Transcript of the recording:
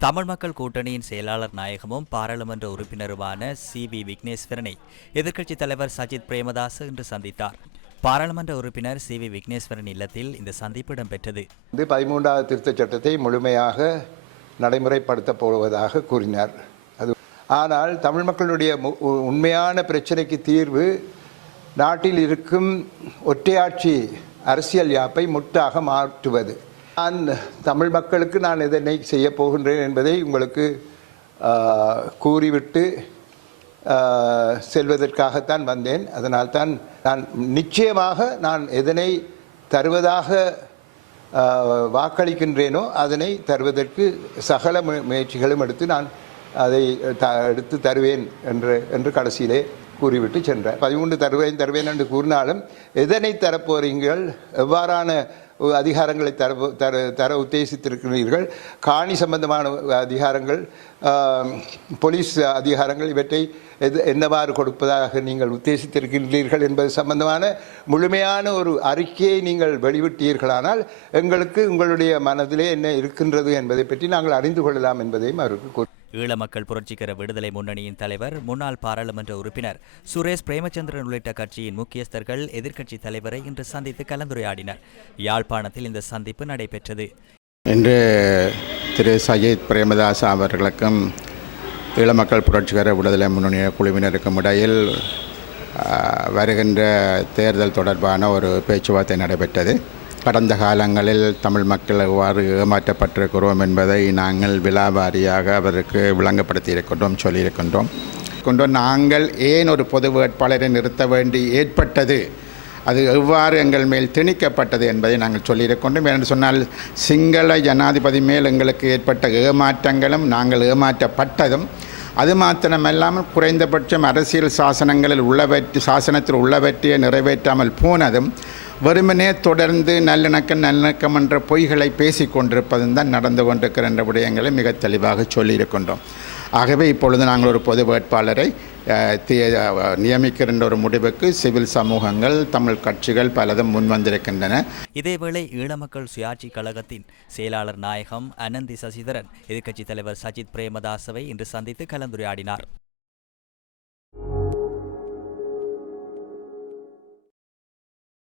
தமிழ் மக்கள் கூட்டணியின் செயலாளர் நாயகமும் பாராளுமன்ற உறுப்பினருமான சி வி விக்னேஸ்வரனை எதிர்க்கட்சித் தலைவர் சஜித் பிரேமதாஸ் இன்று சந்தித்தார். பாராளுமன்ற உறுப்பினர் சி வி விக்னேஸ்வரன் இல்லத்தில் இந்த சந்திப்பு இடம்பெற்றது. இது பதிமூன்றாவது திருத்தச் சட்டத்தை முழுமையாக நடைமுறைப்படுத்தப் போவதாக கூறினார். அது ஆனால் தமிழ் மக்களுடைய மு- உ- உண்மையான பிரச்சனைக்கு தீர்வு நாட்டில் இருக்கும் ஒற்றையாட்சி அரசியல் யாப்பை முட்டாக மாற்றுவது. நான் தமிழ் மக்களுக்கு நான் இதனை செய்ய போகின்றேன் என்பதை உங்களுக்கு கூறிவிட்டு செல்வதற்காகத்தான் வந்தேன். அதனால்தான் நான் நிச்சயமாக நான் எதனை தருவதாக வாக்களிக்கின்றேனோ அதனை தருவதற்கு சகல முயற்சிகளும் எடுத்து நான் அதை த எடுத்து தருவேன் என்று என்று கடைசியிலே கூறிவிட்டு சென்றேன். பதிமூன்று தருவேன் தருவேன் என்று கூறினாலும் எதனை தரப்போறீங்கள்? எவ்வாறான அதிகாரங்களை தர தர தர உத்தேசித்திருக்கிறீர்கள். காணி சம்பந்தமான அதிகாரங்கள் போலீஸ் அதிகாரங்கள் இவற்றை எது என்னவாறு கொடுப்பதாக நீங்கள் உத்தேசித்திருக்கின்றீர்கள் என்பது சம்பந்தமான முழுமையான ஒரு அறிக்கையை நீங்கள் வெளிவிட்டீர்களானால் எங்களுக்கு உங்களுடைய மனதிலே என்ன இருக்கின்றது என்பதை பற்றி நாங்கள் அறிந்து கொள்ளலாம் என்பதையும் அவருக்கு ஈழ மக்கள் புரட்சிகர விடுதலை முன்னணியின் தலைவர் முன்னாள் பாராளுமன்ற உறுப்பினர் சுரேஷ் பிரேமச்சந்திரன் உள்ளிட்ட கட்சியின் முக்கியஸ்தர்கள் எதிர்க்கட்சித் தலைவரை இன்று சந்தித்து கலந்துரையாடினர். யாழ்ப்பாணத்தில் இந்த சந்திப்பு நடைபெற்றது. இன்று திரு சஜித் பிரேமதாஸ் அவர்களுக்கும் ஈழமக்கள் புரட்சிகர விடுதலை முன்னணி குழுவினருக்கும் இடையில் வருகின்ற தேர்தல் தொடர்பான ஒரு பேச்சுவார்த்தை நடைபெற்றது. கடந்த காலங்களில் தமிழ் மக்கள் எவ்வாறு ஏமாற்றப்பட்டிருக்கிறோம் என்பதை நாங்கள் விலாவாரியாக அவருக்கு விளங்கப்படுத்தியிருக்கின்றோம் சொல்லியிருக்கின்றோம். கொண்டோம் நாங்கள் ஏன் ஒரு பொது வேட்பாளரை நிறுத்த வேண்டி ஏற்பட்டது? அது எவ்வாறு எங்கள் மேல் திணிக்கப்பட்டது என்பதை நாங்கள் சொல்லியிருக்கின்றோம். என்று சொன்னால் சிங்கள ஜனாதிபதி மேல் எங்களுக்கு ஏற்பட்ட ஏமாற்றங்களும் நாங்கள் ஏமாற்றப்பட்டதும் அது மாத்திரமல்லாமல் குறைந்தபட்சம் அரசியல் சாசனங்களில் உள்ளவற்றி சாசனத்தில் உள்ளவற்றையே நிறைவேற்றாமல் போனதும் வெறுமனே தொடர்ந்து நல்லிணக்கம் நல்லிணக்கம் என்ற பொய்களை பேசிக் கொண்டிருப்பதும் தான் நடந்து கொண்டிருக்கிற விடயங்களை மிக தெளிவாக சொல்லியிருக்கின்றோம். ஆகவே இப்பொழுது நாங்கள் ஒரு பொது வேட்பாளரை நியமிக்கின்ற ஒரு முடிவுக்கு சிவில் சமூகங்கள் தமிழ் கட்சிகள் பலதும் முன்வந்திருக்கின்றன. இதேவேளை ஈழமக்கள் சுயாட்சி கழகத்தின் செயலாளர் நாயகம் அனந்தி சசிதரன் எதிர்க்கட்சித் தலைவர் சஜித் பிரேமதாசவை இன்று சந்தித்து கலந்துரையாடினார்.